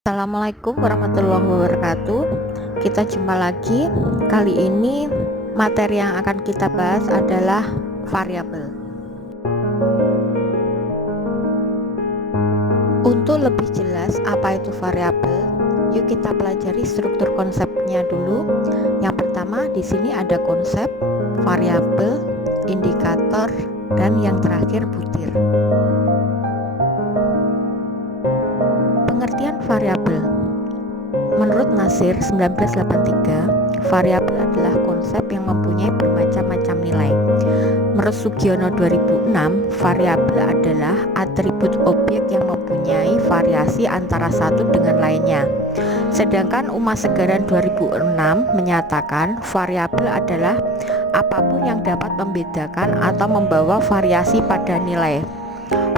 Assalamualaikum warahmatullahi wabarakatuh. Kita jumpa lagi. Kali ini materi yang akan kita bahas adalah variabel. Untuk lebih jelas apa itu variabel, yuk kita pelajari struktur konsepnya dulu. Yang pertama, di sini ada konsep, variabel, indikator, dan yang terakhir butir. Pengertian variabel. Menurut Nasir 1983, variabel adalah konsep yang mempunyai bermacam-macam nilai. Menurut Sugiono 2006, variabel adalah atribut objek yang mempunyai variasi antara satu dengan lainnya. Sedangkan Uma Segaran 2006 menyatakan variabel adalah apapun yang dapat membedakan atau membawa variasi pada nilai.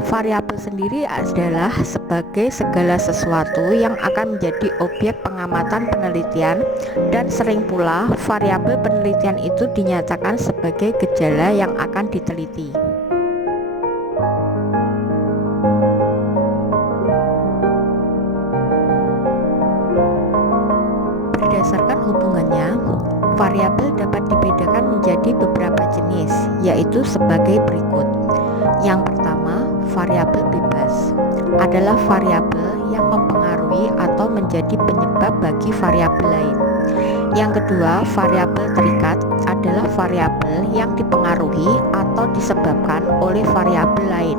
Variabel sendiri adalah sebagai segala sesuatu yang akan menjadi objek pengamatan penelitian, dan sering pula variabel penelitian itu dinyatakan sebagai gejala yang akan diteliti. Berdasarkan hubungannya, variabel dapat dibedakan menjadi beberapa jenis, yaitu sebagai berikut. Yang pertama, variabel bebas adalah variabel yang mempengaruhi atau menjadi penyebab bagi variabel lain. Yang kedua, variabel terikat adalah variabel yang dipengaruhi atau disebabkan oleh variabel lain.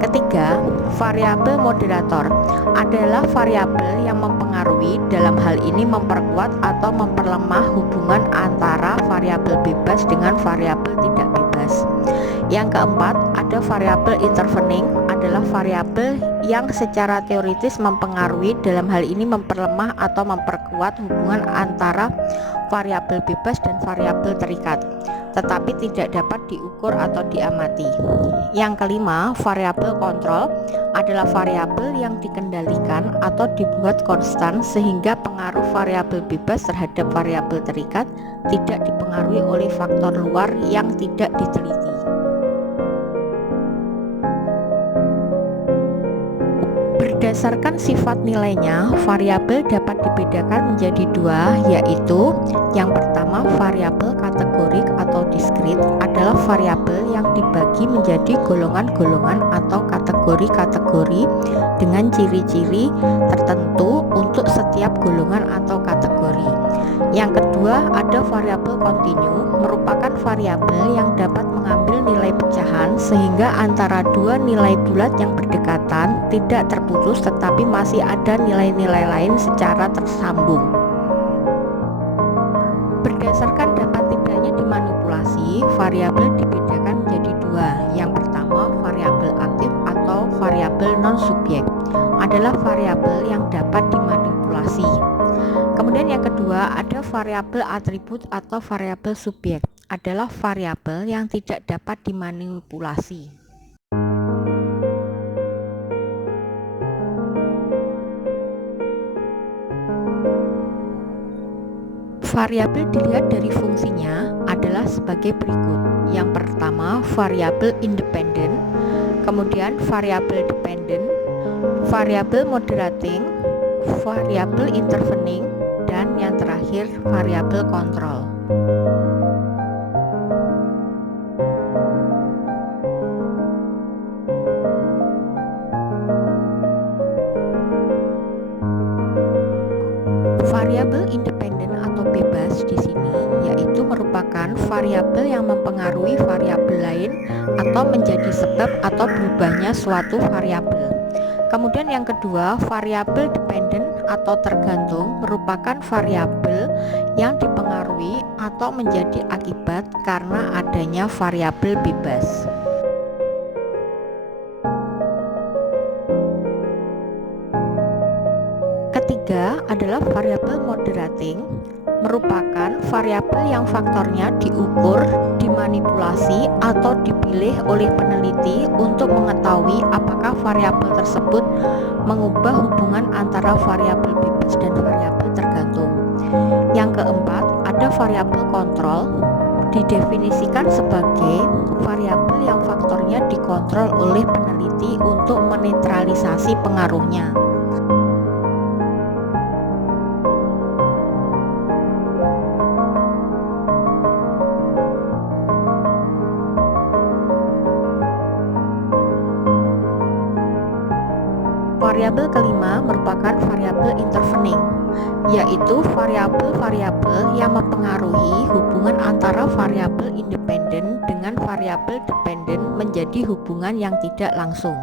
Ketiga, variabel moderator adalah variabel yang mempengaruhi, dalam hal ini memperkuat atau memperlemah hubungan antara variabel bebas dengan variabel tidak bebas. Yang keempat, ada variabel intervening adalah variabel yang secara teoritis mempengaruhi, dalam hal ini memperlemah atau memperkuat hubungan antara variabel bebas dan variabel terikat, tetapi tidak dapat diukur atau diamati. Yang kelima, variabel kontrol adalah variabel yang dikendalikan atau dibuat konstan sehingga pengaruh variabel bebas terhadap variabel terikat tidak dipengaruhi oleh faktor luar yang tidak diteliti. Berdasarkan sifat nilainya, variabel dapat dibedakan menjadi dua, yaitu yang pertama, variabel kategorik atau diskrit adalah variabel yang dibagi menjadi golongan-golongan atau kategori-kategori dengan ciri-ciri tertentu untuk setiap golongan atau kategori. Yang kedua, ada variabel kontinu, merupakan variabel yang dapat mengambil nilai pecahan sehingga antara dua nilai bulat yang berdekatan tidak terputus, tetapi masih ada nilai-nilai lain secara tersambung. Berdasarkan dapat tidaknya dimanipulasi, variabel dibedakan menjadi dua. Yang pertama, variabel aktif atau variabel non-subjek adalah variabel yang dapat dimanipulasi. Kemudian yang kedua, ada variabel atribut atau variabel subjek adalah variabel yang tidak dapat dimanipulasi. Variabel dilihat dari fungsinya adalah sebagai berikut. Yang pertama, variabel independen, kemudian variabel dependent, variabel moderating, variabel intervening, dan yang terakhir variabel kontrol. Variabel independen atau bebas di sini yaitu merupakan variabel yang mempengaruhi variabel lain atau menjadi sebab atau berubahnya suatu variabel. Kemudian yang kedua, variabel dependen atau tergantung merupakan variabel yang dipengaruhi atau menjadi akibat karena adanya variabel bebas. Ketiga adalah variabel moderating, merupakan variabel yang faktornya diukur, dimanipulasi, atau dipilih oleh peneliti untuk mengetahui apakah variabel tersebut mengubah hubungan antara variabel bebas dan variabel tergantung. Yang keempat, ada variabel kontrol, didefinisikan sebagai variabel yang faktornya dikontrol oleh peneliti untuk menetralisasi pengaruhnya. Variabel kelima merupakan variabel intervening, yaitu variabel-variabel yang mempengaruhi hubungan antara variabel independen dengan variabel dependen menjadi hubungan yang tidak langsung.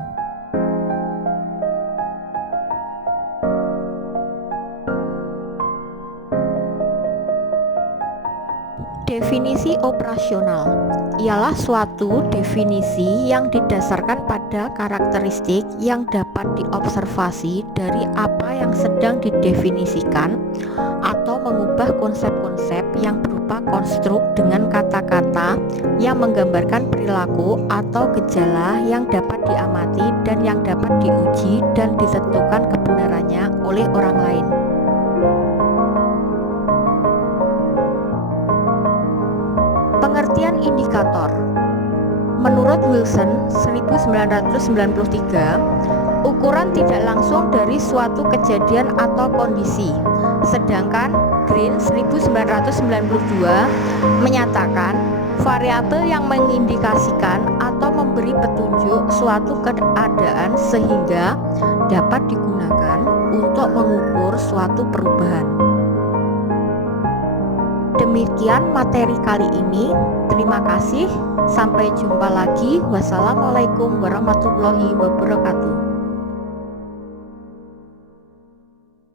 Definisi operasional ialah suatu definisi yang didasarkan pada karakteristik yang dapat diobservasi dari apa yang sedang didefinisikan, atau mengubah konsep-konsep yang berupa konstruk dengan kata-kata yang menggambarkan perilaku atau gejala yang dapat diamati dan yang dapat diuji dan ditentukan kebenarannya oleh orang lain. Pengertian indikator. Menurut Wilson 1993, ukuran tidak langsung dari suatu kejadian atau kondisi. Sedangkan Green 1992 menyatakan variabel yang mengindikasikan atau memberi petunjuk suatu keadaan sehingga dapat digunakan untuk mengukur suatu perubahan. Demikian materi kali ini. Terima kasih. Sampai jumpa lagi. Wassalamualaikum warahmatullahi wabarakatuh.